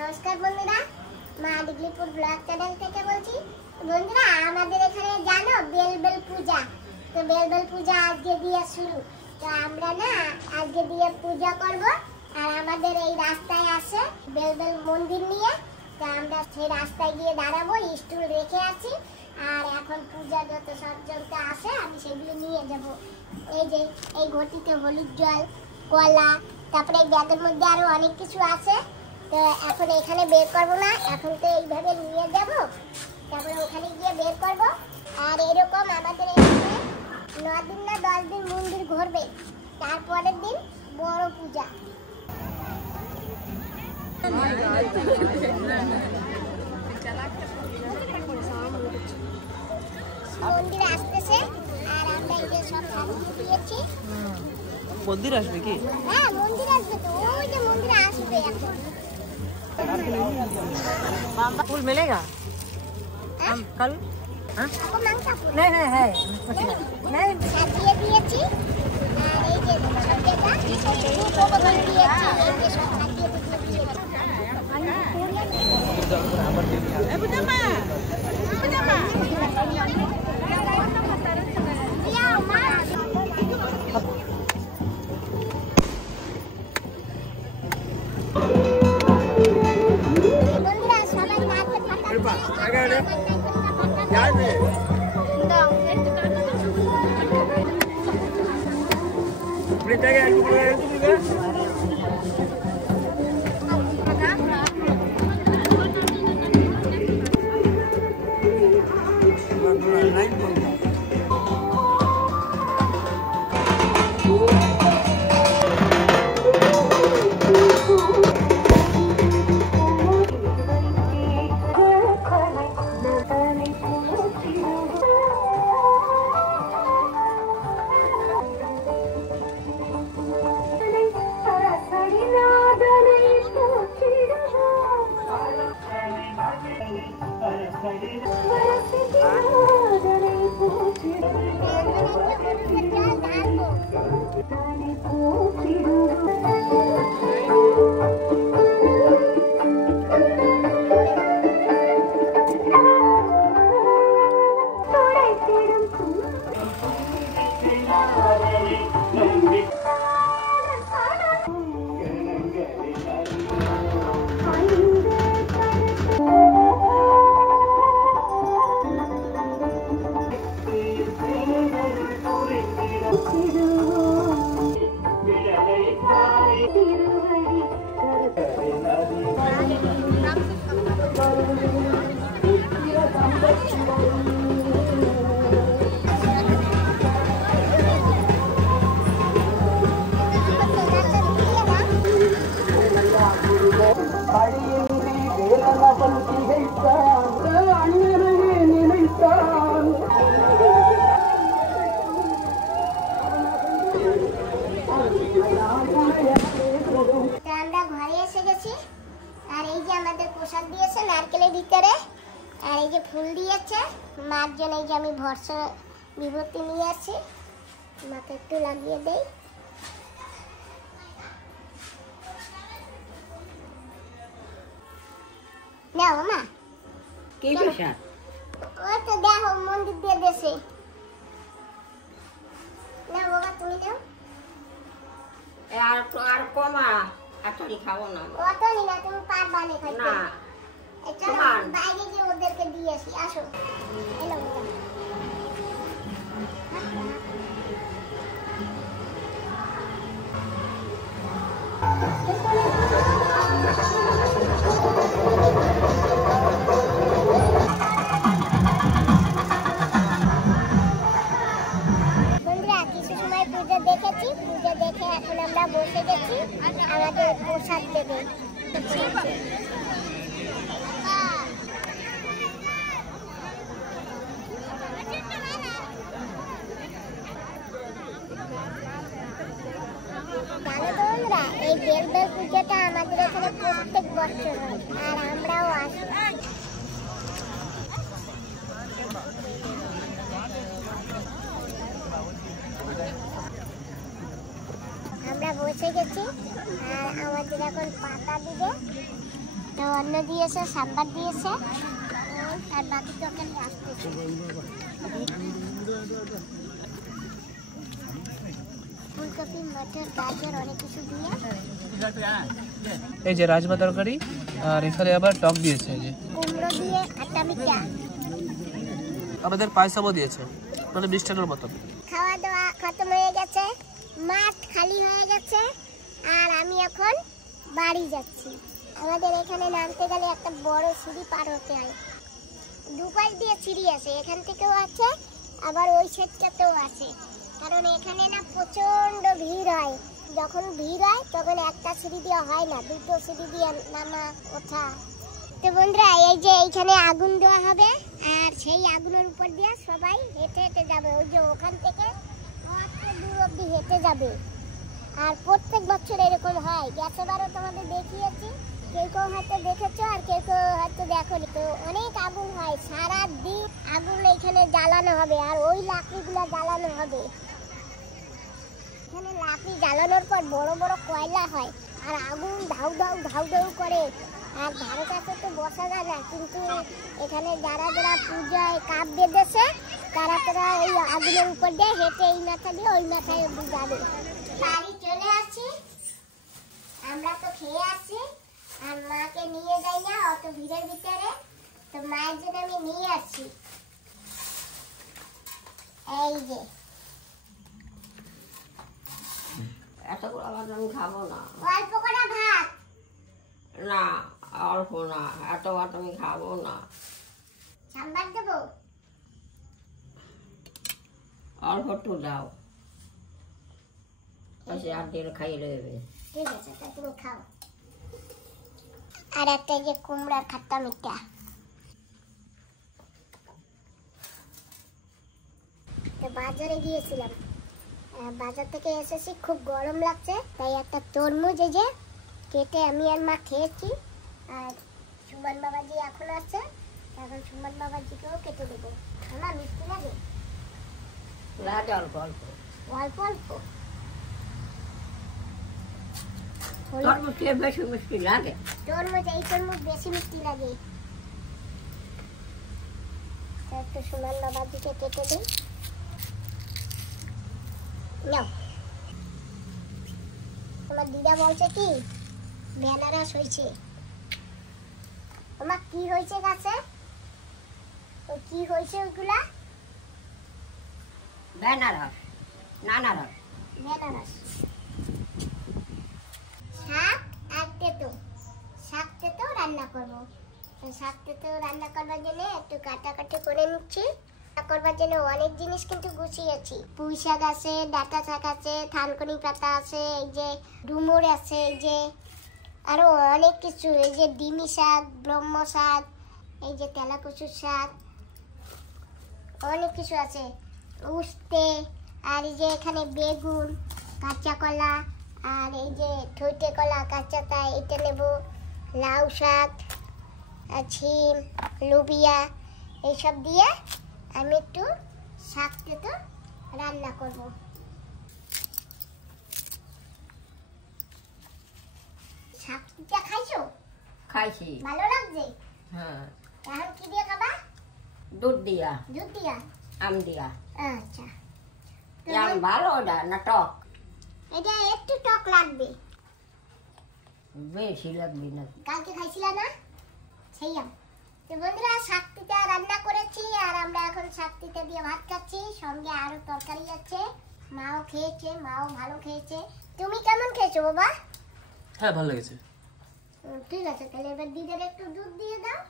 নমস্কার বন্ধুরা, মা ডিগলিপুর ব্লগ চ্যানেল থেকে বলছি। বন্ধুরা, আমাদের এখানে জানো বেলবেল পূজা, তো বেলবেল পূজা আজকে দিয়ে শুরু। তো আমরা না আজকে দিয়ে পূজা করব, আর আমাদের এই রাস্তায় আসে বেলবেল মন্দির নিয়ে। তো আমরা সেই রাস্তায় গিয়ে দাঁড়াবো, স্টুল রেখে আছি। আর এখন পূজা যত সরঞ্জামটা আসে আমি সেগুলো নিয়ে যাব। এই যে এই ঘটিতে হলুদ জল, কলা, তারপরে এই ব্যাগের মধ্যে আরো অনেক কিছু আছে। তো এখন এখানে বের করব না, এখন তো এইভাবে নিয়ে যাব, তারপরে ওখানে গিয়ে বের করব। আর এরকম আমাদের এখানে 9 দিন না 10 দিন মন্দির ঘুরবে, তারপরের দিন বড় পূজা। মন্দির আসতেছে আর আমরা এই যে সব সাজিয়ে দিয়েছি। মন্দির আসবে কি? হ্যাঁ, মন্দির আসবে তো, ওই যে মন্দির আসবে এখন। फूल मिलेगा कल? এখন মাংসা ফুল नहीं नहीं है नहीं সাজিয়ে দিয়েছি। আর এই যে ছবিটা দুটো করে দিয়েছি, এই যে সব সাজিয়ে দিয়েছি। আমরা ঘরে এসে গেছি। আর এই যে আমাদের প্রসাদ দিয়েছে নারকেলের ভিতরে, আর এই যে ফুল দিয়েছে মার জন্য। এই যে আমি ভরসা বিভূতি নিয়ে আসি, মাকে একটু লাগিয়ে দেই। নাও মা, কি প্রসাদ? ওই তো দেখো মন্দির দিয়ে দেশে। না বাবা, তুমি দাও। আর কমা আটরি খাবো না। অত নি না, তুমি পারবা না খাইতে। না, এটা বাইরে গিয়ে ওদেরকে দিয়ে আসি। আসো, এলো বাবা। বন্ধুরা, কিছু সময় পূজা দেখেছি, পূজা দেখে এখন আমরা বসে গেছি, আমাদের প্রসাদ দেবে। জানো তো বন্ধুরা, এই বেলবেল পূজাটা আমাদের এখানে প্রত্যেক বছর হয়, আর আমরাও আসি। আমরা বসে গেছি আর আমাদের এখন পাতা দিবে। তো অন্ন দিয়েছে, সাম্বার দিয়েছে, আর বাকি তরকারি আসতেছে। ফুলকপি, মটর, গাজর অনেক কিছু দিয়ে এই যে রাজমা তরকারি, আর এখানে আবার টক দিয়েছে। এই যে কুমড়ো দিয়ে আটা মিঠা। আমাদের পায়সাও দিয়েছে, মানে 20 টাকার মতো। খাওয়া দাওয়া খতম হয়ে গেছে, মাঠ খালি হয়ে গেছে, আর আমি এখন বাড়ি যাচ্ছি। আমাদের এখানে নামতে গেলে একটা বড় সিঁড়ি পার হতে হয়। দুপাশ দিয়ে সিঁড়ি আছে, এখান থেকেও আছে, আবার ওই সাইডটাতেও আছে। কারণ এখানে না প্রচন্ড ভিড় হয়। যখন ভিড় হয় তখন একটা সিঁড়ি দিয়ে হয় না, দুটো সিঁড়ি দিয়ে নামা ওঠা। তো বন্ধুরা, এই যে এইখানে আগুন দেওয়া হবে, আর সেই আগুনের উপর দিয়ে সবাই হেঁটে হেঁটে যাবে। ওই যে ওখান থেকে অত দূর অব্দি হেঁটে যাবে। আর প্রত্যেক বছর এরকম হয়। গেছেবারও তোমাদের দেখিয়েছি, কেউ কেউ হয়তো দেখেছো আর কেউ কেউ হয়তো দেখোনি। তো অনেক আগুন হয়, সারা দিন আগুন এখানে জ্বালানো হবে, আর ওই লাকড়িগুলো জ্বালানো হবে। এখানে লাকড়ি জ্বালানোর পর বড় বড় কয়লা হয়, আর আগুন ধাউ ধাউ ধাউ ধাউ করে। আর ধারে কাছে তো বসা যায় না, কিন্তু এখানে যারা যারা পূজায় কাপ বেঁধেছে তারা তারা এই আগুনের উপর দিয়ে হেঁটে এই মাথা দিয়ে ওই মাথায় অব্দি যাবে। বাড়ি চলে আসি, আমরা তো খেয়ে আসি, আর মাকে নিয়ে যাই না অত ভিড়ের ভিতরে। তো মায়ের জন্য আমি নিয়ে আসছি এই যে এতগুলো ভাত আমি খাবো না। অল্প করে ভাত। না, অল্প না, এত ভাত আমি খাবো না। সাম্বার দেবো? অল্প একটু দাও, এসে আর দিন খাইয়ে দেবে। ঠিক আছে, তা তুমি খাও। আর একটা যে কুমড়ার খাট্টা মিঠা। তো বাজারে গিয়েছিলাম, বাজার থেকে এসেছি, খুব গরম লাগছে, তাই একটা তরমুজ এই যে কেটে আমি আর মা খেয়েছি। আর সুমন বাবাজি এখন আছে, এখন সুমন বাবাজিকেও কেটে দেবো। আমার মিষ্টি লাগে? লাগে অল্প অল্প। অল্প অল্প তরমুজ খেয়ে বেশি মিষ্টি লাগে। তরমুজ, এই তরমুজ বেশি মিষ্টি লাগে। একটু সুমন বাবাজিকে কেটে দিই। নাও। তোমার দিদা বলছে কি বেনারস হয়েছে। তোমার কি হয়েছে গাছে? ওই কি হয়েছে ওইগুলা? বেনারস, নানারস। বেনারস। শাক আর তেতো, শাক তেতো রান্না করবো। শাক তেতো রান্না করবার জন্য একটু কাটাকাটি করে নিচ্ছি। করবার জন্য অনেক জিনিস কিন্তু গুছিয়েছি। পুঁই শাক আছে, ডাঁটা শাক আছে, থানকুনি পাতা আছে, এই যে ডুমুর আছে, এই যে আরো অনেক কিছু, এই যে ডিমি শাক, ব্রহ্ম শাক, এই যে তেলাকুচুর শাক, অনেক কিছু আছে। উস্তে, আর এই যে এখানে বেগুন, কাঁচা কলা, আর এই যে ঠৈটে কলা কাঁচাটা এটা নেব, লাউ শাক, ছিম, লুবিয়া, এইসব দিয়ে আমি একটু শাক তেতো রান্না করব। শাকটা খাইছো? খাইছি। ভালো লাগছে? হ্যাঁ। এখন কি দিয়ে খাবা? দুধ দিয়া, দুধ দিয়া? আম দিয়া। আচ্ছা, আম ভালো ওটা না টক? এটা একটু টক লাগবে। বেশি লাগবে না। কালকে খাইছিলা না সেই আম। তো বন্ধুরা, শাকটিটা রান্না করেছি, আর আমরা এখন শাকটিটা দিয়ে ভাত খাচ্ছি। সঙ্গে আরো তরকারি আছে, মাও খেয়েছে, মাও ভালো খেয়েছে। তুমি কেমন খেয়েছো বাবা? হ্যাঁ, ভালো লেগেছে। ঠিক আছে, তাহলে এবার দিদার একটু দুধ দিয়ে দাও।